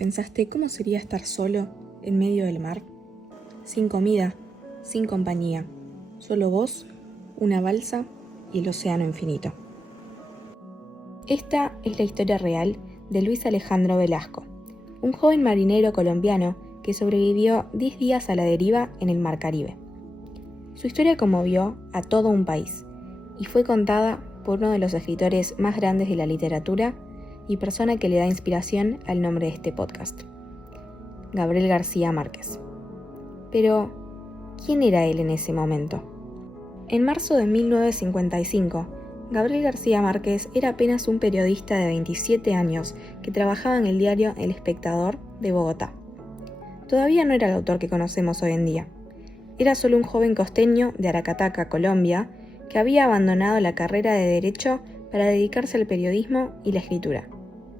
pensaste cómo sería estar solo en medio del mar? Sin comida, sin compañía, solo vos, una balsa y el océano infinito. Esta es la historia real de Luis Alejandro Velasco, un joven marinero colombiano que sobrevivió 10 días a la deriva en el Mar Caribe. Su historia conmovió a todo un país y fue contada por uno de los escritores más grandes de la literatura y persona que le da inspiración al nombre de este podcast, Gabriel García Márquez. Pero, ¿quién era él en ese momento? En marzo de 1955, Gabriel García Márquez era apenas un periodista de 27 años que trabajaba en el diario El Espectador de Bogotá. Todavía no era el autor que conocemos hoy en día. Era solo un joven costeño de Aracataca, Colombia, que había abandonado la carrera de Derecho para dedicarse al periodismo y la escritura,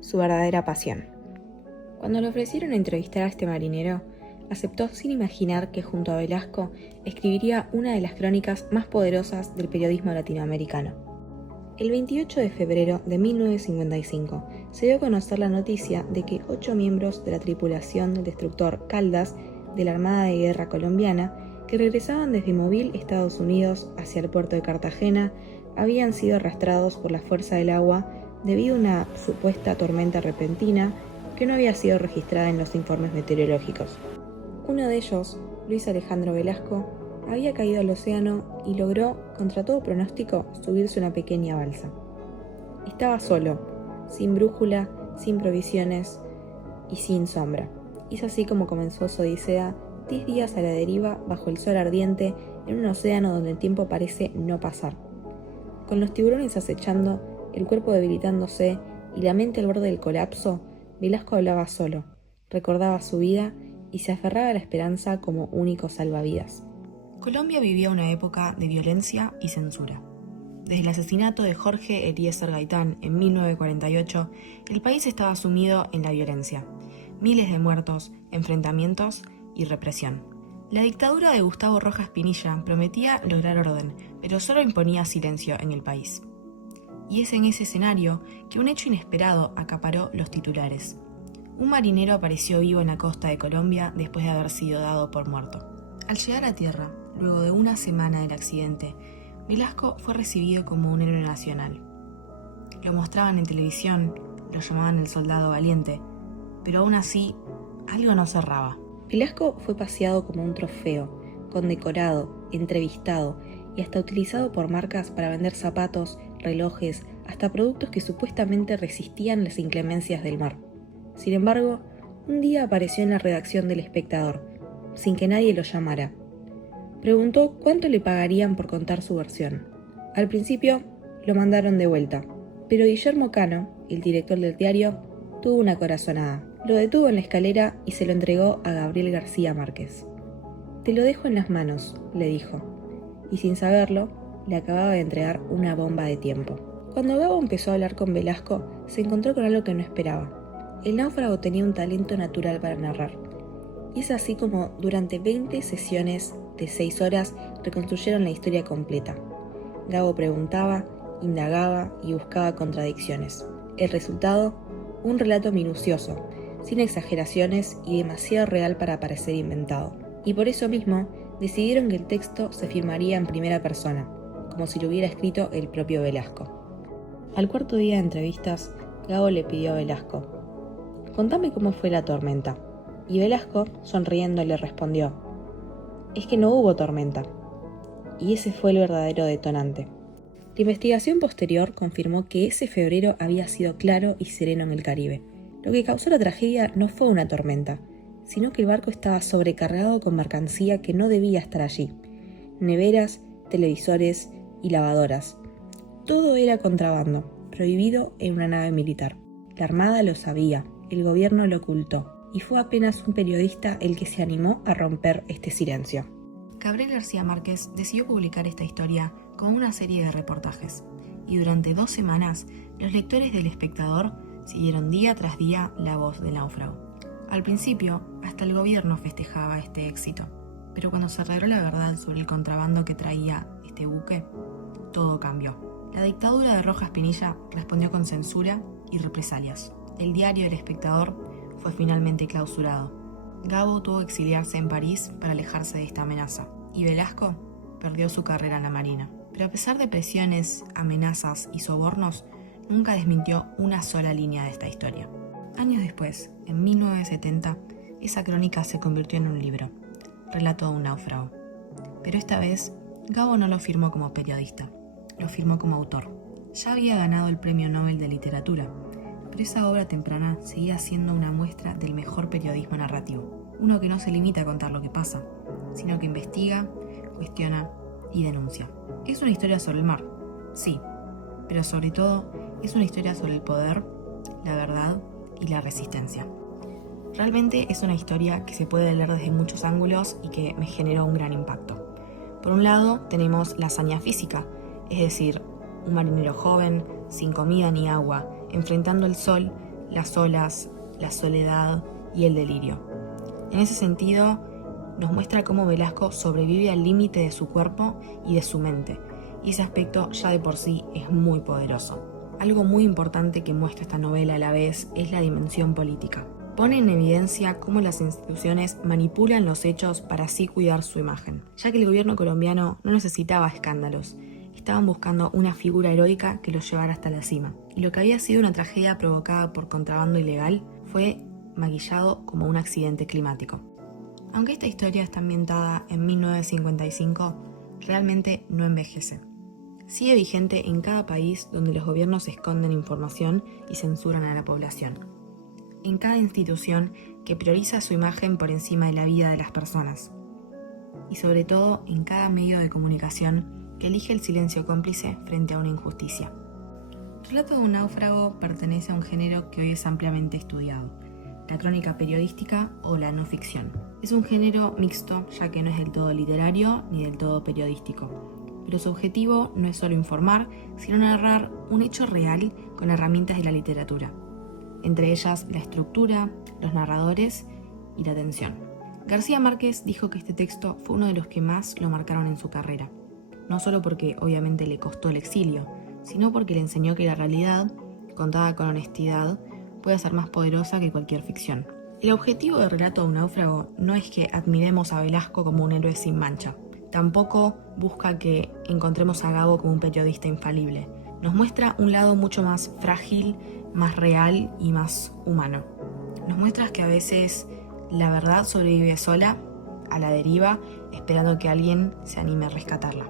su verdadera pasión. Cuando le ofrecieron entrevistar a este marinero, aceptó sin imaginar que junto a Velasco escribiría una de las crónicas más poderosas del periodismo latinoamericano. El 28 de febrero de 1955 se dio a conocer la noticia de que 8 miembros de la tripulación del destructor Caldas de la Armada de Guerra colombiana, que regresaban desde Mobile, Estados Unidos, hacia el puerto de Cartagena, habían sido arrastrados por la fuerza del agua debido a una supuesta tormenta repentina que no había sido registrada en los informes meteorológicos. Uno de ellos, Luis Alejandro Velasco, había caído al océano y logró, contra todo pronóstico, subirse a una pequeña balsa. Estaba solo, sin brújula, sin provisiones y sin sombra. Y es así como comenzó su odisea, 10 días a la deriva bajo el sol ardiente en un océano donde el tiempo parece no pasar. Con los tiburones acechando, el cuerpo debilitándose y la mente al borde del colapso, Velasco hablaba solo, recordaba su vida y se aferraba a la esperanza como único salvavidas. Colombia vivía una época de violencia y censura. Desde el asesinato de Jorge Eliezer Gaitán en 1948, el país estaba sumido en la violencia. Miles de muertos, enfrentamientos y represión. La dictadura de Gustavo Rojas Pinilla prometía lograr orden, pero solo imponía silencio en el país. Y es en ese escenario que un hecho inesperado acaparó los titulares. Un marinero apareció vivo en la costa de Colombia después de haber sido dado por muerto. Al llegar a tierra, luego de una semana del accidente, Velasco fue recibido como un héroe nacional. Lo mostraban en televisión, lo llamaban el soldado valiente, pero aún así, algo no cerraba. Velasco fue paseado como un trofeo, condecorado, entrevistado y hasta utilizado por marcas para vender zapatos, relojes, hasta productos que supuestamente resistían las inclemencias del mar. Sin embargo, un día apareció en la redacción del Espectador, sin que nadie lo llamara. Preguntó cuánto le pagarían por contar su versión. Al principio, lo mandaron de vuelta, pero Guillermo Cano, el director del diario, tuvo una corazonada. Lo detuvo en la escalera y se lo entregó a Gabriel García Márquez. «Te lo dejo en las manos», le dijo, y sin saberlo, le acababa de entregar una bomba de tiempo. Cuando Gabo empezó a hablar con Velasco, se encontró con algo que no esperaba. El náufrago tenía un talento natural para narrar. Y es así como, durante 20 sesiones de 6 horas, reconstruyeron la historia completa. Gabo preguntaba, indagaba y buscaba contradicciones. El resultado, un relato minucioso, sin exageraciones y demasiado real para parecer inventado. Y por eso mismo, decidieron que el texto se firmaría en primera persona, como si lo hubiera escrito el propio Velasco. Al cuarto día de entrevistas, Gabo le pidió a Velasco: «Contame cómo fue la tormenta». Y Velasco, sonriendo, le respondió: «Es que no hubo tormenta». Y ese fue el verdadero detonante. La investigación posterior confirmó que ese febrero había sido claro y sereno en el Caribe. Lo que causó la tragedia no fue una tormenta, sino que el barco estaba sobrecargado con mercancía que no debía estar allí. Neveras, televisores y lavadoras. Todo era contrabando, prohibido en una nave militar. La Armada lo sabía, el gobierno lo ocultó, y fue apenas un periodista el que se animó a romper este silencio. Gabriel García Márquez decidió publicar esta historia con una serie de reportajes, y durante 2 semanas los lectores del Espectador siguieron día tras día la voz del náufrago. Al principio, hasta el gobierno festejaba este éxito, pero cuando se reveló la verdad sobre el contrabando que traía este buque, todo cambió. La dictadura de Rojas Pinilla respondió con censura y represalias. El diario El Espectador fue finalmente clausurado. Gabo tuvo que exiliarse en París para alejarse de esta amenaza, y Velasco perdió su carrera en la Marina. Pero a pesar de presiones, amenazas y sobornos, nunca desmintió una sola línea de esta historia. Años después, en 1970, esa crónica se convirtió en un libro, Relato de un náufrago. Pero esta vez, Gabo no lo firmó como periodista, lo firmó como autor. Ya había ganado el Premio Nobel de Literatura, pero esa obra temprana seguía siendo una muestra del mejor periodismo narrativo, uno que no se limita a contar lo que pasa, sino que investiga, cuestiona y denuncia. Es una historia sobre el mar, sí, pero sobre todo es una historia sobre el poder, la verdad y la resistencia. Realmente es una historia que se puede leer desde muchos ángulos y que me generó un gran impacto. Por un lado tenemos la hazaña física, es decir, un marinero joven, sin comida ni agua, enfrentando el sol, las olas, la soledad y el delirio. En ese sentido, nos muestra cómo Velasco sobrevive al límite de su cuerpo y de su mente, y ese aspecto ya de por sí es muy poderoso. Algo muy importante que muestra esta novela a la vez es la dimensión política. Pone en evidencia cómo las instituciones manipulan los hechos para así cuidar su imagen, ya que el gobierno colombiano no necesitaba escándalos, estaban buscando una figura heroica que los llevara hasta la cima. Y lo que había sido una tragedia provocada por contrabando ilegal fue maquillado como un accidente climático. Aunque esta historia está ambientada en 1955, realmente no envejece. Sigue vigente en cada país donde los gobiernos esconden información y censuran a la población. En cada institución que prioriza su imagen por encima de la vida de las personas. Y sobre todo en cada medio de comunicación que elige el silencio cómplice frente a una injusticia. Relato de un náufrago pertenece a un género que hoy es ampliamente estudiado, la crónica periodística o la no ficción. Es un género mixto, ya que no es del todo literario ni del todo periodístico, pero su objetivo no es solo informar, sino narrar un hecho real con herramientas de la literatura, entre ellas la estructura, los narradores y la tensión. García Márquez dijo que este texto fue uno de los que más lo marcaron en su carrera, no solo porque obviamente le costó el exilio, sino porque le enseñó que la realidad, contada con honestidad, puede ser más poderosa que cualquier ficción. El objetivo de Relato de un náufrago no es que admiremos a Velasco como un héroe sin mancha, tampoco busca que encontremos a Gabo como un periodista infalible. Nos muestra un lado mucho más frágil, más real y más humano. Nos muestra que a veces la verdad sobrevive sola, a la deriva, esperando que alguien se anime a rescatarla.